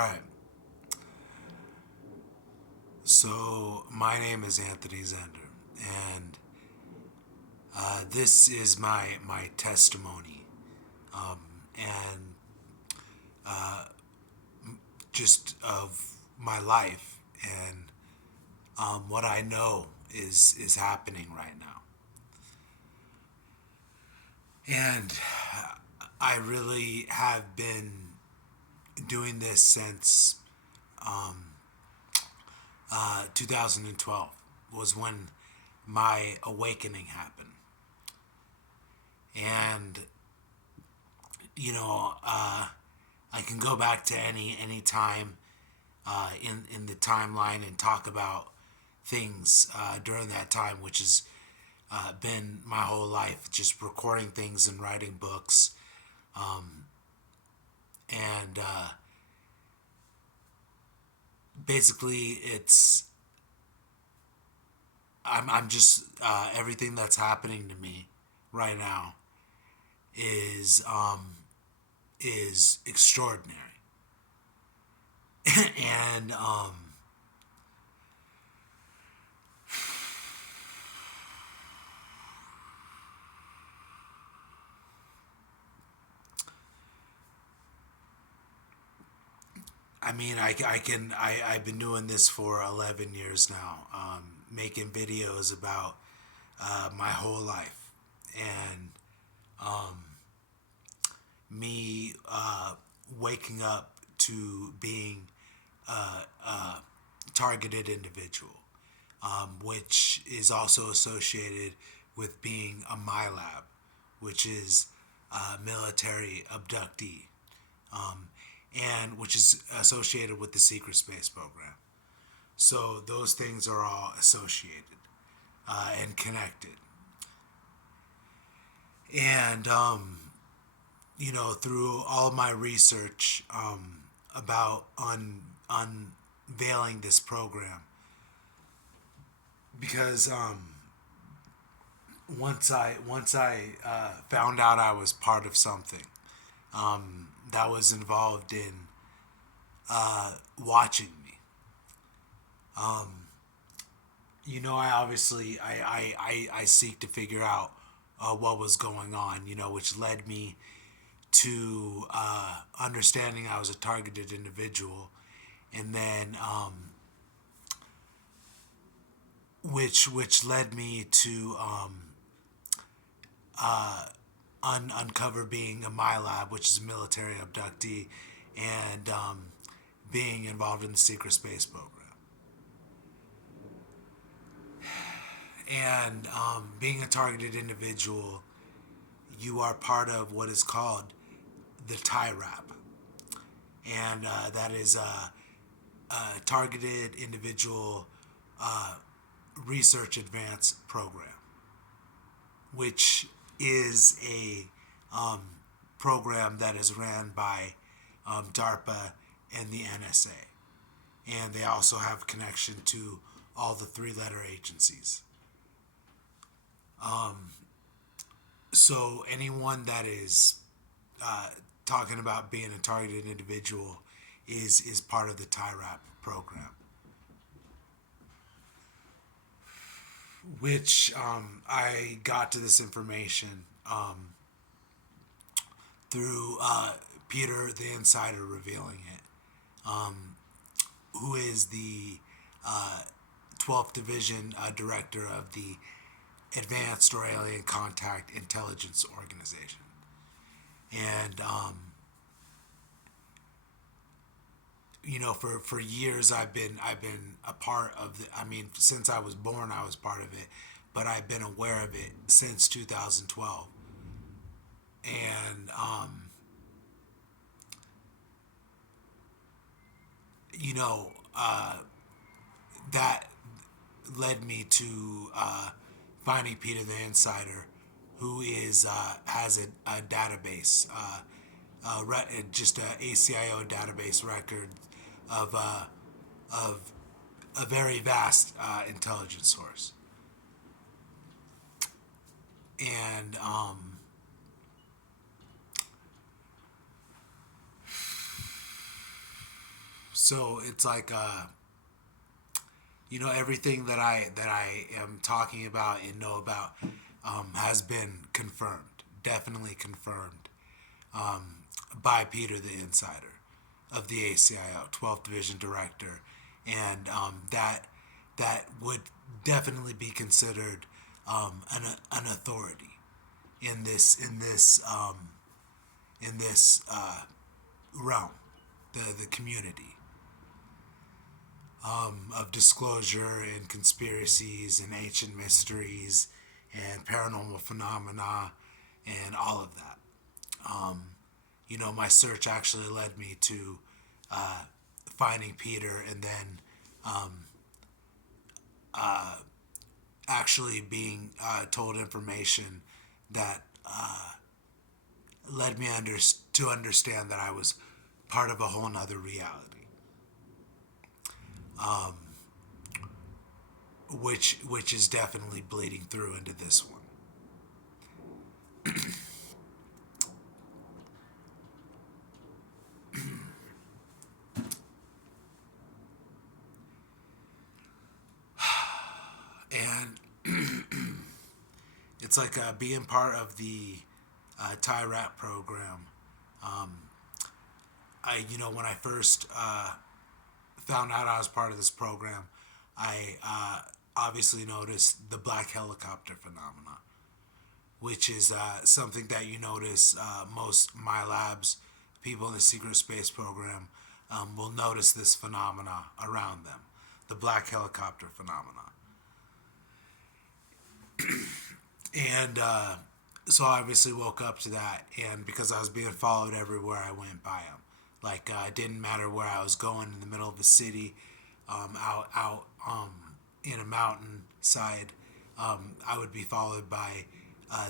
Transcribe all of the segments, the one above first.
right. So my name is Anthony Zender, and this is my testimony, and just of my life and what I know is happening right now. And I really have been doing this since 2012 was when my awakening happened. And I can go back to any time in the timeline and talk about things during that time, which has been my whole life, just recording things and writing books, and basically I'm just everything that's happening to me right now is extraordinary. And I mean, I've been doing this for 11 years now, making videos about my whole life, and me waking up to being a targeted individual, which is also associated with being a MILAB, which is a military abductee, and which is associated with the secret space program. So those things are all associated and connected. And through all my research about unveiling this program, because once I found out I was part of something that was involved in watching me. I obviously I seek to figure out what was going on, which led me to understanding I was a targeted individual, and then which led me to uncover being a MILAB, which is a military abductee, and being involved in the secret space program. And being a targeted individual, you are part of what is called the TIRAP. And that is a targeted individual research advance program, which is a program that is ran by DARPA and the NSA. And they also have connection to all the three-letter agencies. So anyone that is talking about being a targeted individual is part of the TIRAP program, which I got to this information through Peter the Insider revealing it, who is the 12th Division Director of the Advanced or Alien Contact Intelligence Organization. And for years I've been a part of the. I mean, since I was born, I was part of it, but I've been aware of it since 2012, and that led me to finding Peter the Insider, who has a database, just a ACIO database record of a very vast intelligence source. And So it's like everything that I am talking about and know about has been confirmed, definitely confirmed by Peter the Insider of the ACIO, 12th Division Director, and that would definitely be considered an authority in this realm, the community of disclosure and conspiracies and ancient mysteries and paranormal phenomena and all of that. My search actually led me to finding Peter, and then actually being told information that led me to understand that I was part of a whole nother reality, which is definitely bleeding through into this one. And it's like being part of the Thai rap program. When I first found out I was part of this program, I obviously noticed the black helicopter phenomena, which is something that you notice most my labs, people in the secret space program, will notice this phenomena around them, the black helicopter phenomena. And so I obviously woke up to that, and because I was being followed everywhere I went by them, like it didn't matter where I was going in the middle of the city, out in a mountain side, I would be followed by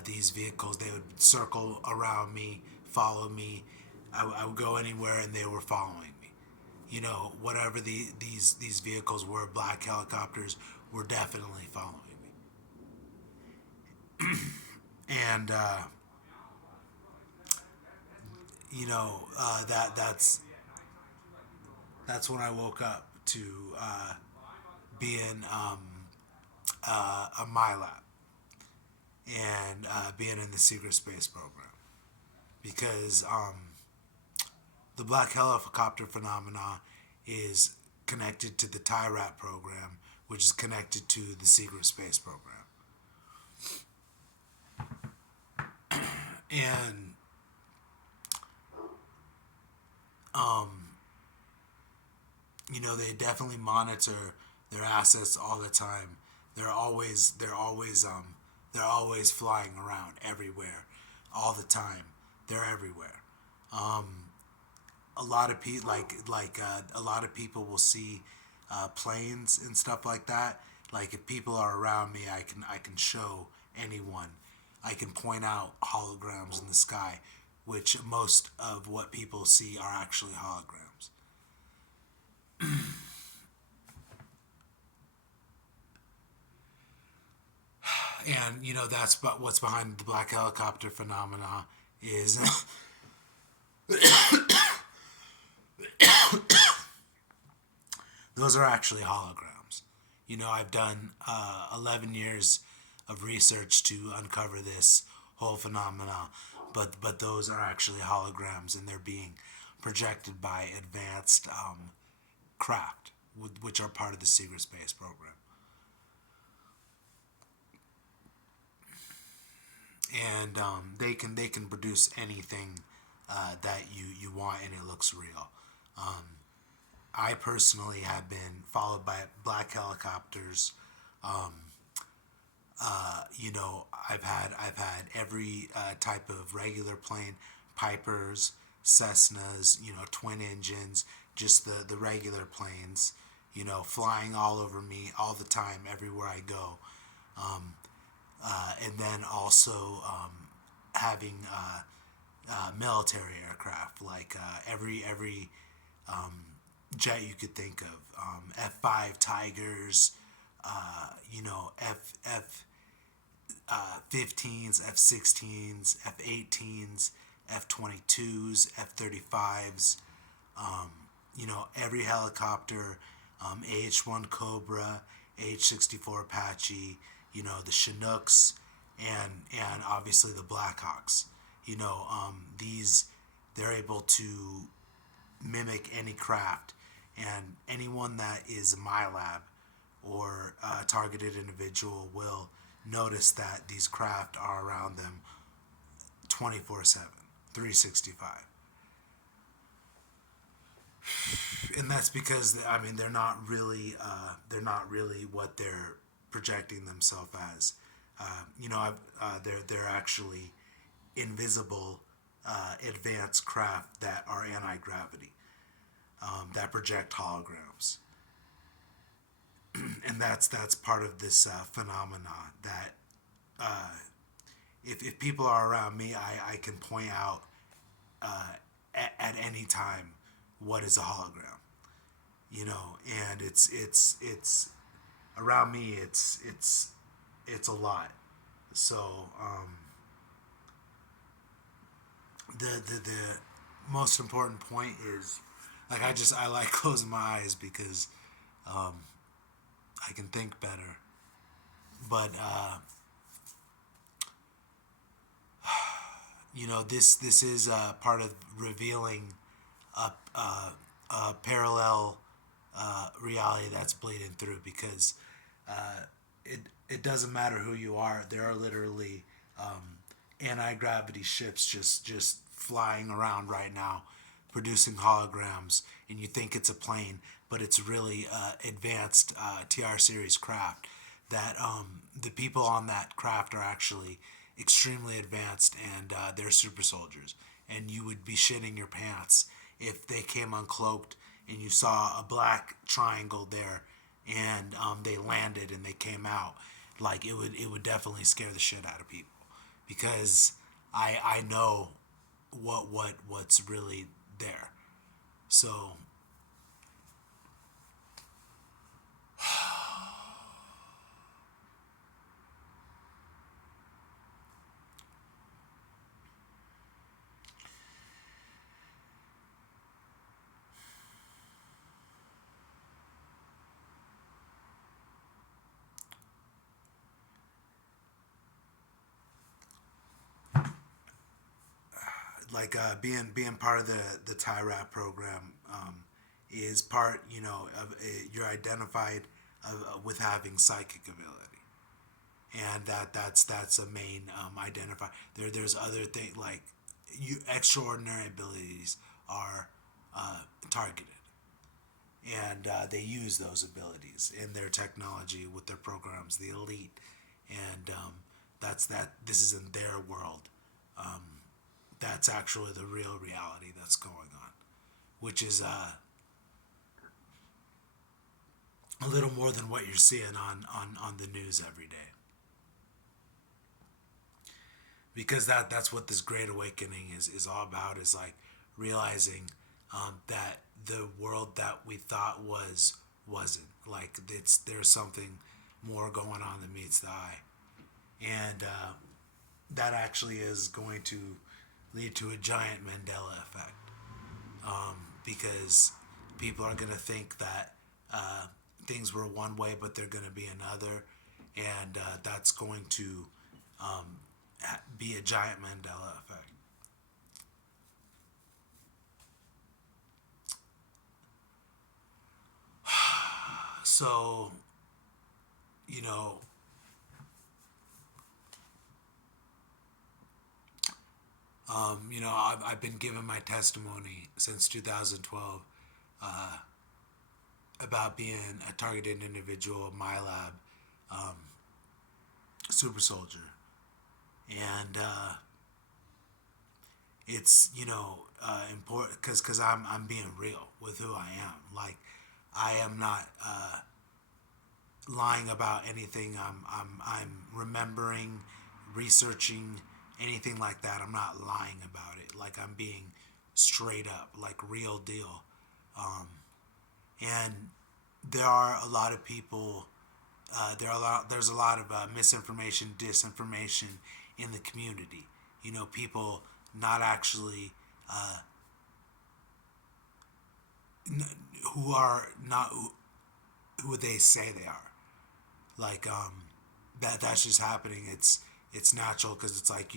these vehicles. They would circle around me, follow me. I would go anywhere, and they were following me. Whatever these vehicles were, black helicopters were definitely following me. And that's when I woke up to being a MyLab and being in the secret space program, because the black helicopter phenomena is connected to the TIRAP program, which is connected to the secret space program. And they definitely monitor their assets all the time. They're always flying around everywhere, all the time. They're everywhere. A lot of people a lot of people will see planes and stuff like that. Like, if people are around me, I can show anyone. I can point out holograms in the sky, which most of what people see are actually holograms. And that's what's behind the black helicopter phenomena is those are actually holograms. I've done 11 years of research to uncover this whole phenomena, but those are actually holograms, and they're being projected by advanced craft, which are part of the secret space program. And they can produce anything that you want, and it looks real. I personally have been followed by black helicopters. I've had every type of regular plane, Pipers, Cessnas, twin engines, just the regular planes, flying all over me all the time, everywhere I go. And then also having military aircraft, like every jet you could think of, F-5 Tigers, F 15s, F-16s, F-18s, F-22s, F-35s, every helicopter, AH-1 Cobra, AH-64 Apache, the Chinooks, and obviously the Blackhawks. These, they're able to mimic any craft, and anyone that is a MyLab or a targeted individual will notice that these craft are around them 24/7, 365. And that's because they're not really what they're projecting themselves as. They're actually invisible, advanced craft that are anti-gravity, that project holograms. And that's part of this phenomena that, if people are around me, I can point out at any time what is a hologram. And it's around me. It's a lot. So the most important point is, like, I like closing my eyes because I can think better. But this is part of revealing a parallel reality that's bleeding through, because it doesn't matter who you are. There are literally anti-gravity ships just flying around right now, producing holograms, and you think it's a plane, but it's really advanced TR series craft. That the people on that craft are actually extremely advanced, and they're super soldiers. And you would be shitting your pants if they came uncloaked and you saw a black triangle there, and they landed and they came out. Like, it would definitely scare the shit out of people, because I know what's really there. So like, being part of the TIRAP program, is part, of you're identified with having psychic ability, and that's a main identifier. There's other things like extraordinary abilities are targeted, and they use those abilities in their technology with their programs, the elite, and that's that. This is in their world. That's actually the real reality that's going on, which is a little more than what you're seeing on the news every day. Because that's what this great awakening is all about, is like realizing that the world that we thought wasn't. Like, there's something more going on than meets the eye. And that actually is going to lead to a giant Mandela effect, because people are going to think that things were one way, but they're going to be another, and that's going to be a giant Mandela effect. So, you know, I've been giving my testimony since 2012 about being a targeted individual of my lab, super soldier, and it's important because I'm being real with who I am. Like, I am not lying about anything. I'm remembering, researching, anything like that. I'm not lying about it. Like, I'm being straight up, like, real deal. And there are a lot of people. There's a lot of misinformation, disinformation in the community. People not actually who are not who they say they are. Like that's just happening. It's natural because it's like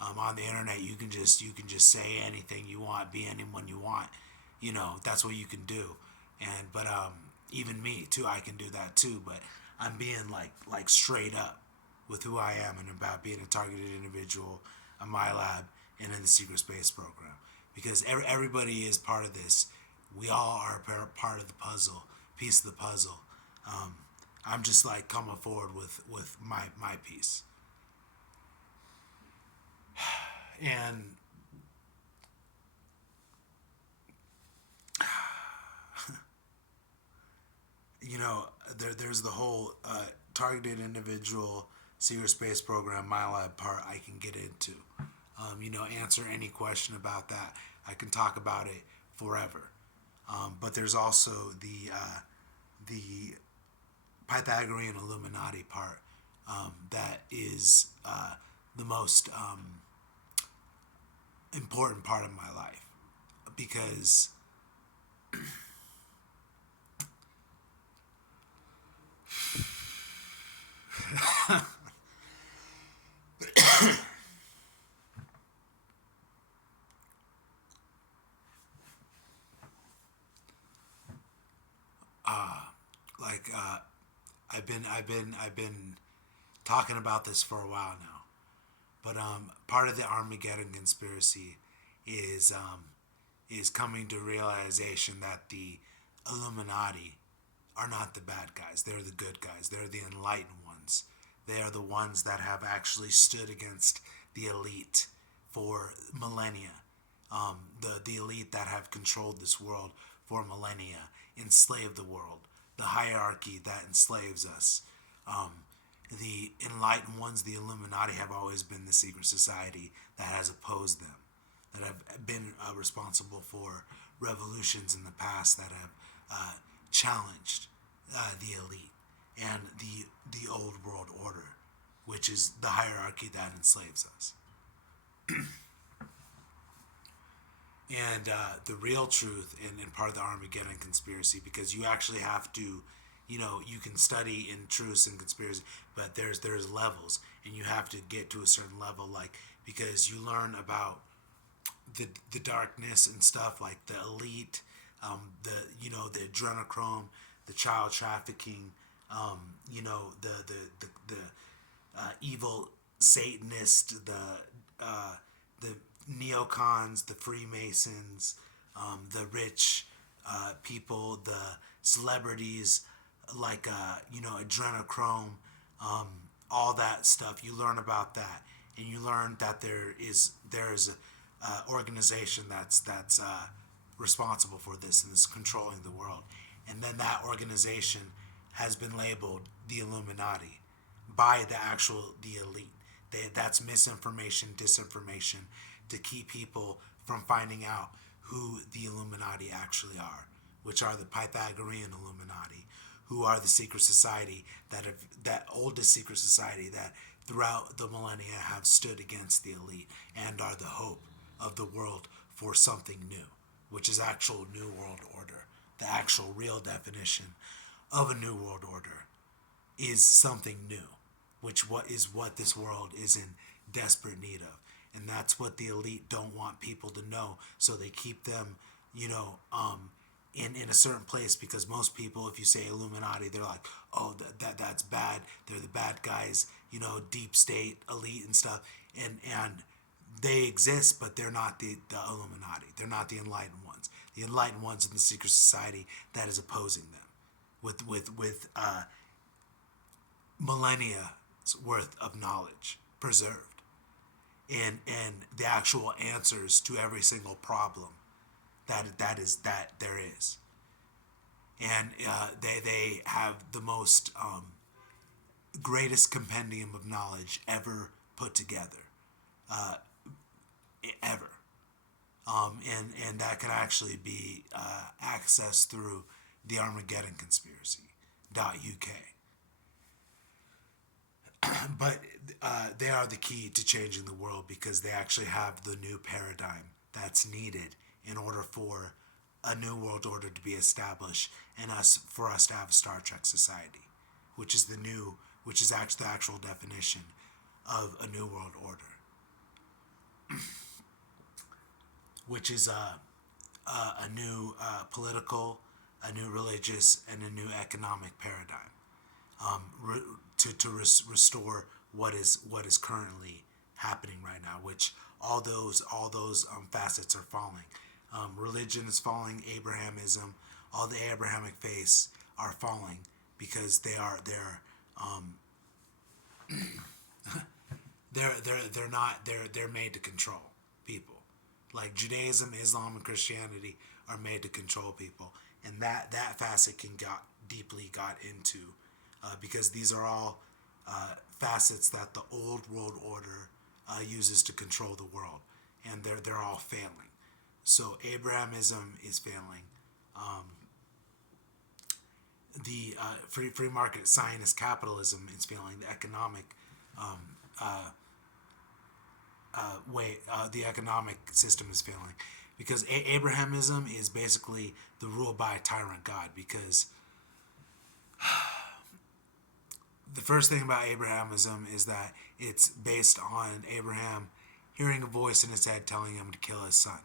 on the internet you can just say anything you want, be anyone you want. That's what you can do. And but even me too, I can do that too. But I'm being like straight up with who I am and about being a targeted individual, a my lab, and in the secret space program because everybody is part of this. We all are part of the puzzle, piece of the puzzle. Um, I'm just like coming forward with my piece, and you know there's the whole targeted individual secret space program my lab part I can get into. Answer any question about that. I can talk about it forever. But there's also the Pythagorean Illuminati part that is the most important part of my life because like I've been talking about this for a while now. But part of the Armageddon conspiracy is coming to realization that the Illuminati are not the bad guys. They're the good guys. They're the enlightened ones. They are the ones that have actually stood against the elite for millennia. The elite that have controlled this world for millennia, enslaved the world, the hierarchy that enslaves us. The enlightened ones, the Illuminati, have always been the secret society that has opposed them, that have been responsible for revolutions in the past, that have challenged the elite and the old world order, which is the hierarchy that enslaves us. And the real truth and part of the Armageddon conspiracy, because you actually have to, you can study in truths and conspiracy, but there's levels, and you have to get to a certain level, like because you learn about the darkness and stuff, like the elite, the adrenochrome, the child trafficking, the evil Satanist, the neocons, the Freemasons, the rich people, the celebrities, like adrenochrome, all that stuff. You learn about that, and you learn that there's a organization that's responsible for this and is controlling the world, and then that organization has been labeled the Illuminati by the elite. That's misinformation, disinformation to keep people from finding out who the Illuminati actually are, which are the Pythagorean Illuminati, who are the secret society that oldest secret society that throughout the millennia have stood against the elite and are the hope of the world for something new, which is actual new world order. The actual real definition of a new world order is something new, which what this world is in desperate need of. And that's what the elite don't want people to know, so they keep them, in a certain place, because most people, if you say Illuminati, they're like, oh, that's bad. They're the bad guys, deep state, elite and stuff, and they exist, but they're not the Illuminati. They're not the enlightened ones. The enlightened ones in the secret society that is opposing them, with millennia worth of knowledge preserved, and the actual answers to every single problem that there is, and they have the most greatest compendium of knowledge ever put together, ever, and that can actually be accessed through the Armageddon Conspiracy .uk. But they are the key to changing the world, because they actually have the new paradigm that's needed in order for a new world order to be established, and for us to have a Star Trek society, which is actually the actual definition of a new world order, which is a new political, a new religious, and a new economic paradigm, restore what is currently happening right now, which all those facets are falling. Religion is falling. Abrahamism, all the Abrahamic faiths are falling because um, they're made to control people. Like Judaism, Islam, and Christianity are made to control people, and that facet can got into because these are all facets that the old world order uses to control the world, and they're all failing. So Abrahamism is failing. The free market Zionist capitalism is failing. The economic the economic system is failing because Abrahamism is basically the rule by a tyrant God. Because the first thing about Abrahamism is that it's based on Abraham hearing a voice in his head telling him to kill his son,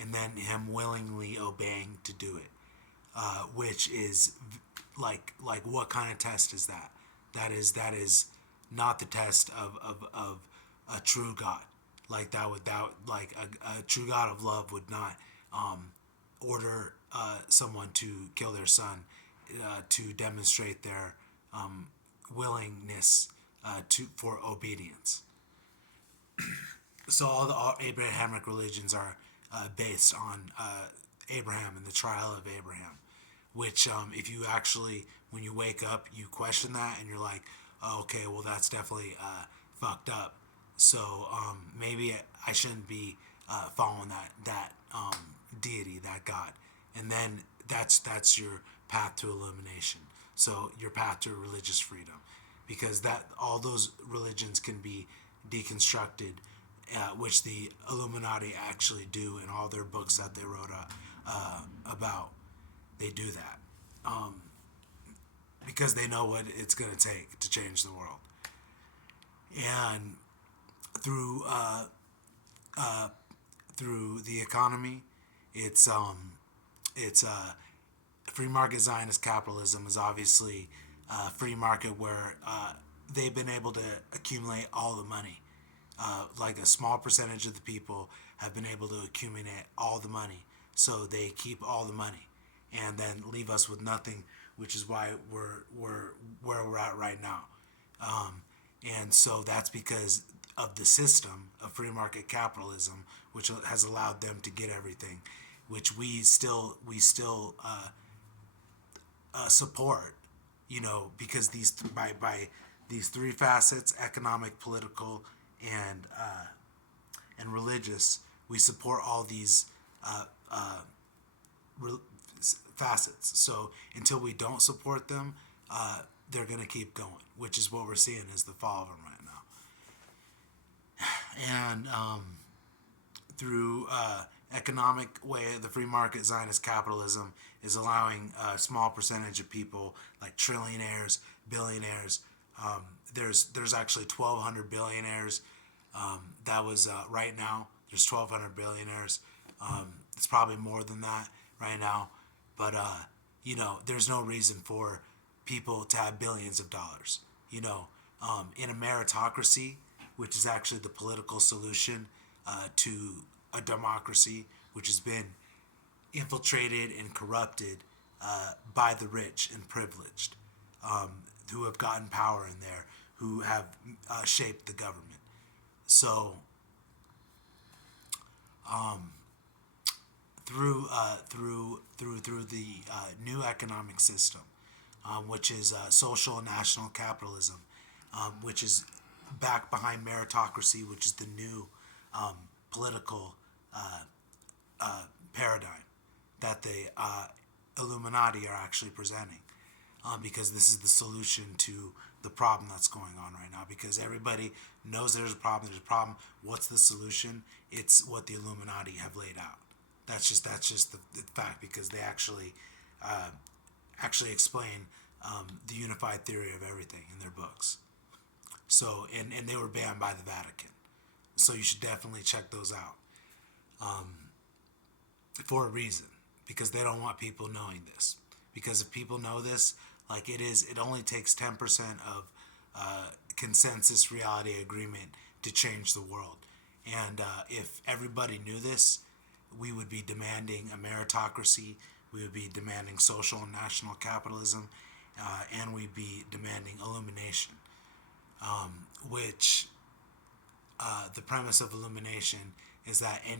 and then him willingly obeying to do it, which is like what kind of test is that? That is not the test of a true God. Like a true God of love would not order someone to kill their son to demonstrate their willingness for obedience. So all Abrahamic religions are based on Abraham and the trial of Abraham, which if you actually, when you wake up, you question that and you're like, oh, okay, well that's definitely fucked up. So maybe I shouldn't be following that deity, that God, and then that's your path to illumination. So your path to religious freedom, because that all those religions can be deconstructed, which the Illuminati actually do in all their books that they wrote about. They do that because they know what it's going to take to change the world. And through through the economy, it's free market Zionist capitalism is obviously free market where they've been able to accumulate all the money. Like a small percentage of the people have been able to accumulate all the money, so they keep all the money, and then leave us with nothing, which is why we're where we're at right now. And so that's because of the system of free market capitalism, which has allowed them to get everything, which we still support, because by these three facets: economic, political, and religious. We support all these facets. So until we don't support them, they're going to keep going, which is what we're seeing is the fall of them right now. And through economic way, the free market Zionist capitalism is allowing a small percentage of people, like trillionaires, billionaires. There's actually 1,200 billionaires. That was right now. There's 1,200 billionaires. It's probably more than that right now, but there's no reason for people to have billions of dollars. In a meritocracy, which is actually the political solution to a democracy, which has been infiltrated and corrupted by the rich and privileged, who have gotten power in there, who have shaped the government. So, through the new economic system, which is social and national capitalism, which is back behind meritocracy, which is the new political paradigm that the Illuminati are actually presenting, because this is the solution to the problem that's going on right now, because everybody knows there's a problem. What's the solution? It's what the Illuminati have laid out. That's just the fact, because they actually explain the unified theory of everything in their books. So and they were banned by the Vatican. So you should definitely check those out for a reason, because they don't want people knowing this. Because if people know this, like it only takes 10% of consensus reality agreement to change the world. And if everybody knew this, we would be demanding a meritocracy, we would be demanding social and national capitalism, and we'd be demanding illumination, which the premise of illumination is that any